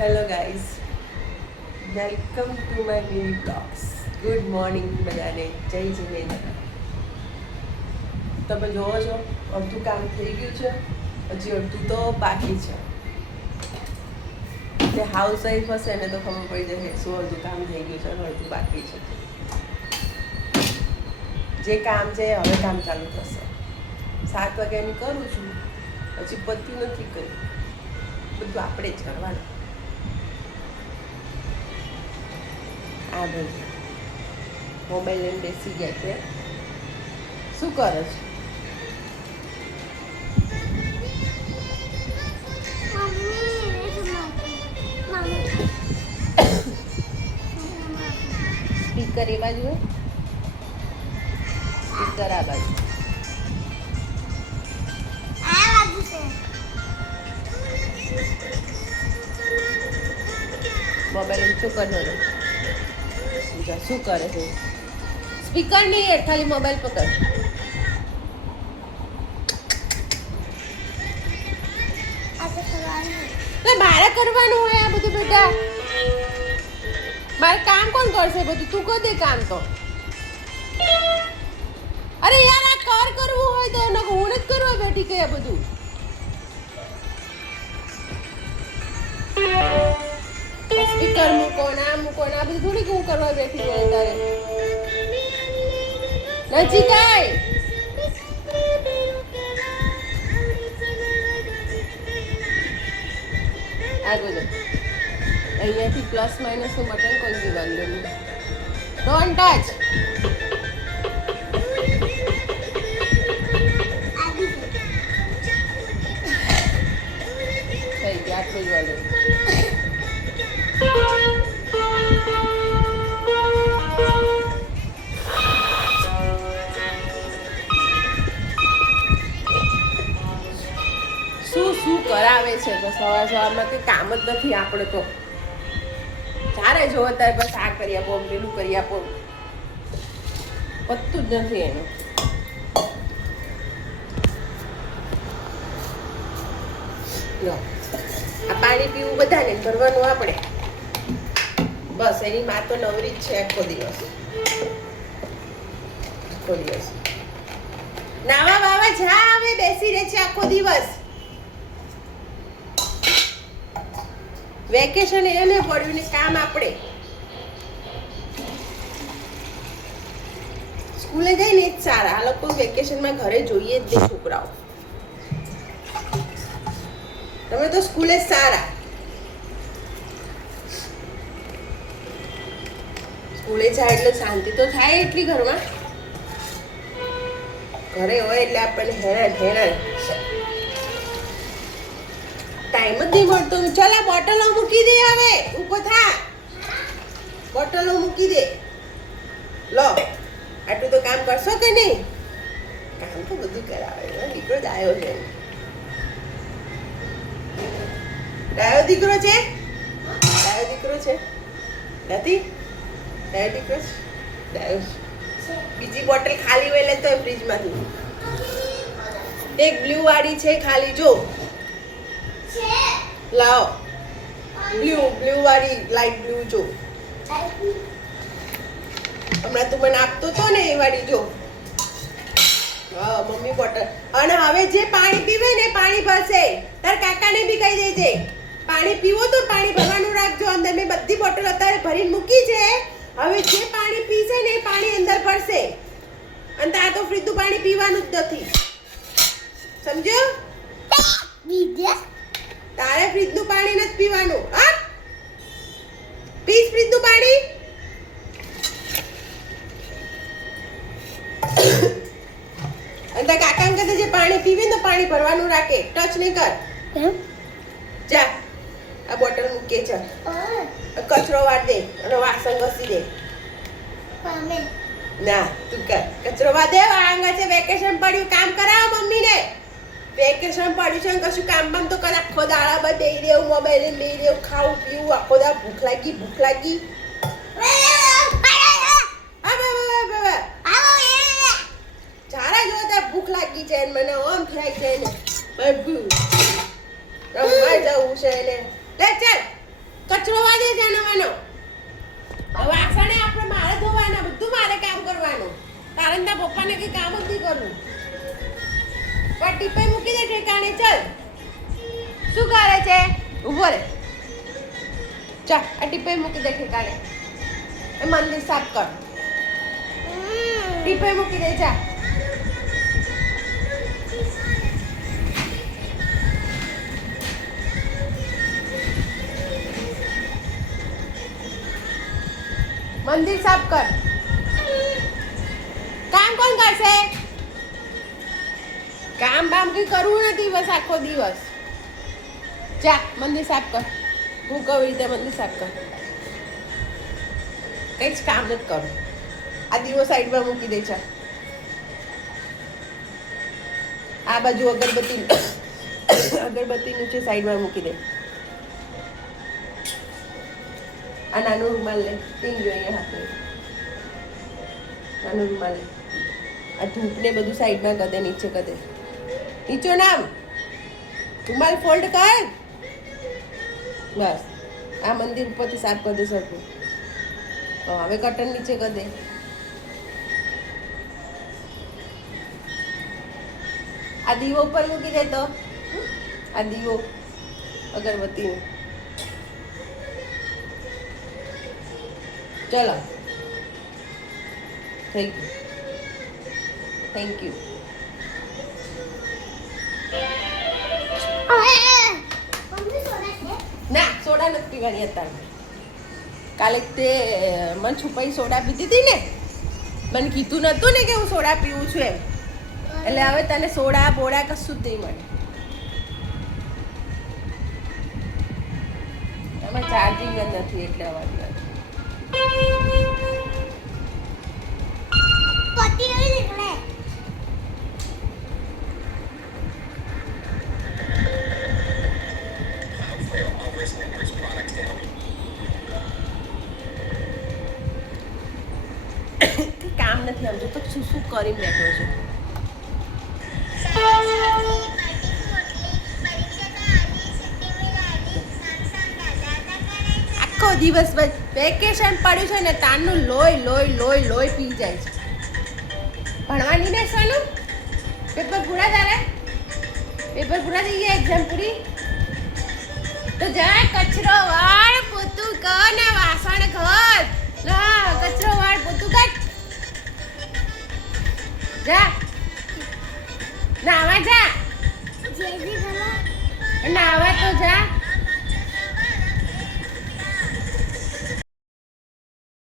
Hello guys, welcome to my mini blogs. Good morning બધાને, જય જિનેન્દ્ર. તમે જોવો છો અડધું કામ થઈ ગયું છે, હજી અડધું તો બાકી છે. જે હાઉસ વાઈફ હશે એને તો ખબર પડી જશે શું અડધું કામ થઈ ગયું છે અને અડધું બાકી છે. જે કામ છે હવે કામ ચાલુ થશે. 7 વાગ્યાની કરું છું, હજી પત્યું નથી કર્યું. બધું આપણે જ કરવાનું. આ ભાઈ મોબાઈલ લઈને બેસી ગયા છે. શું કરે છે? સ્પીકર એ બાજુ હોય, સ્પીકર આ બાજુ. મોબાઈલ ઊંચો કરજો ને. શું કરે છે? સ્પીકર નહીં હેઠ, ખાલી મોબાઈલ પકડ. મારે કરવાનું હોય આ બધું બેટા. મારે કામ કોણ કરશે બધું? તું કરી દે કામ તો. અરે યાર, આ કરવું હોય તો હું જ કરવા બેઠી કે બધું. સ્પીકર મૂકો ના મૂકો ના બધું થોડી હું કરવા બેઠી હોય તારે. નજીક આય. આગળ અહીંયાથી પ્લસ માઇનસ નું બટન કોઈ દીવાનું નહીં. Don't touch. થઈ ગયા આટલું જ વાળું. શું કરાવે છે તો સવારમાં કંઈ કામ જ નથી. આપણે તો જ્યારે જોવો ત્યારે બસ આ કરી આપો, પેલું કરી આપો, પતતું જ નથી એનું. આ પાણી પીવું બધાને, ભરવાનું આપણે. બસ એની માં તો નવરી જ છે આખો દિવસ. નાવા બાવા જા, હવે બેસી રહે છે આખો દિવસ. વેકેશન એને પડ્યું ને કામ આપણે. સ્કૂલે જઈને જ સારા. આ લોકો વેકેશનમાં ઘરે જોઈએ જ નહીં છોકરાઓ. તમે તો સ્કૂલે જ સારા. સ્કૂલે જાય એટલે શાંતિ તો થાય એટલી ઘરમાં. ઘરે હોય એટલે આપણને હેરાન ટાઈમ જ નહીં મળતો. ચાલ આ બોટલો મૂકી દે, હવે ઉભો થા. બોટલો મૂકી દે. લો, આટલું તો કામ કરશો કે નહીં? કામ તો બધું કરાવે. દીકરો જ આવ્યો છે. ડાયો દીકરો છે? ડાયો દીકરો છે? નથી ડાયો દીકરો છે? ડાયો. બીજી બોટલ ખાલી હોય લે તો ફ્રીજમાંથી. એક બ્લુ વાળી છે ખાલી, જો લાવો. બ્લુ વાળી, લાઈટ બ્લુ. જો હમણાં તું મને આપતો તો ને એ વાળી, જો. હા, મમ્મી બોટલ. અને હવે જે પાણી પીવે ને પાણી ભરશે. તાર કાકાને બી કહી દેજે, પાણી પીવો તો પાણી ભરવાનું રાખજો અંદર. મેં બધી બોટલ અત્યારે ભરીને મૂકી છે. હવે જે પાણી પીશે ને એ પાણી અંદર ભરશે. અને તાર તો ફ્રીજનું પાણી પીવાનું જ નથી, સમજ્યો? તારે ફ્રીજનું પાણી નથી પીવાનું. હા, પીસ ફ્રીજનું પાણી. અને તાર કાકાને કહે જે પાણી પીવે ને પાણી ભરવાનું રાખે, ટચ નહીં કર. જા, આ બોટલ મૂકે છે. કચરો વાર દે અને વાસણ ઘસી દે. ના, તું કર કચરો વાર દે. વાળંગા છે, વેકેશન પડ્યું, કામ કરાવ મમ્મીને. વેકેશન પડ્યું છે, કશું કામ બામ તો કર. આખો દાડા બસ બેહી રહેવું, મોબાઈલ લઈને બેહી રહેવું, ખાવું પીવું. આખો દાડા ભૂખ લાગી. ચારા જો ત્યાં ભૂખ લાગી છે મને. ઓમ થાય છે ને બધું રમવા જવું છે ને. લે ચાલ કચરો વાજે છે નવાનો. વાસણે આપણે મારે ધોવાના, બધું મારે કામ કરવાનું. કારણ કે પપ્પાને કઈ કામ જ નહીં કરવું. પણ ટીપે મૂકી દે ઠેકાણે. ચાલ શું કરે છે? ઊભો રે. ચાલ આ ટીપે મૂકી દે ઠેકાણે. એ મંદિર સાફ કર. ટીપે મૂકી દે. જા મંદિર સાફ કર. કામ કોણ કરશે? કામ બામ કઈ કરવું નથી બસ આખો દિવસ. જા મંદિર સાફ કર. હું કહું રીતે મંદિર સાફ કર. કઈ જ કામ નથી કરું. આ દીવો સાઈડમાં મૂકી દે. છે આ બાજુ અગરબત્તી નીચે સાઈડમાં મૂકી દે. આ નાનું રૂમાલ લે. ટીંગ જોઈએ હાથે. નાનું રૂમાલ લે. આ ધૂપને બધું સાઈડમાં કદે, નીચે કદે. નીચો નામ રૂમાલ ફોલ્ડ કર. બસ આ મંદિર ઉપરથી સાફ કરી દે સરખું. હવે કટન નીચે કરી દે. આ દીવો ઉપર મૂકી દે. તો આ દીવો અગરબત્તી. ચલો થઈ ગયું. Thank you. ના સોડા નથી પીવાની અત્યારે. કાલે તે મને છુપાઈ સોડા પીધી હતી ને, મને કીધું નતું ને કે હું સોડા પીવું છું એમ. એટલે હવે તને સોડા બોડા કશું જ નહીં મળે. એમાં ચાર્જિંગ જ નથી એટલે અવાજ નથી. કામ નથી આમ તો શું શું કરીને બેઠો છે. આખો દિવસ બસ વેકેશન પડ્યું છે ને તારનું લોહી લોહી લોહી લોહી પી જાય છે. ભણવાની બેસવાનું. પેપર પૂરા તારે? પેપર પૂરા થઈ ગયા? એક્ઝામ પૂરી? તો જા કચરો વાળ, પોતું કર ને વાસણ ઘર. ના કચરો વાળ, પોતું કર. જા નાવા જા. નાવા તો જા.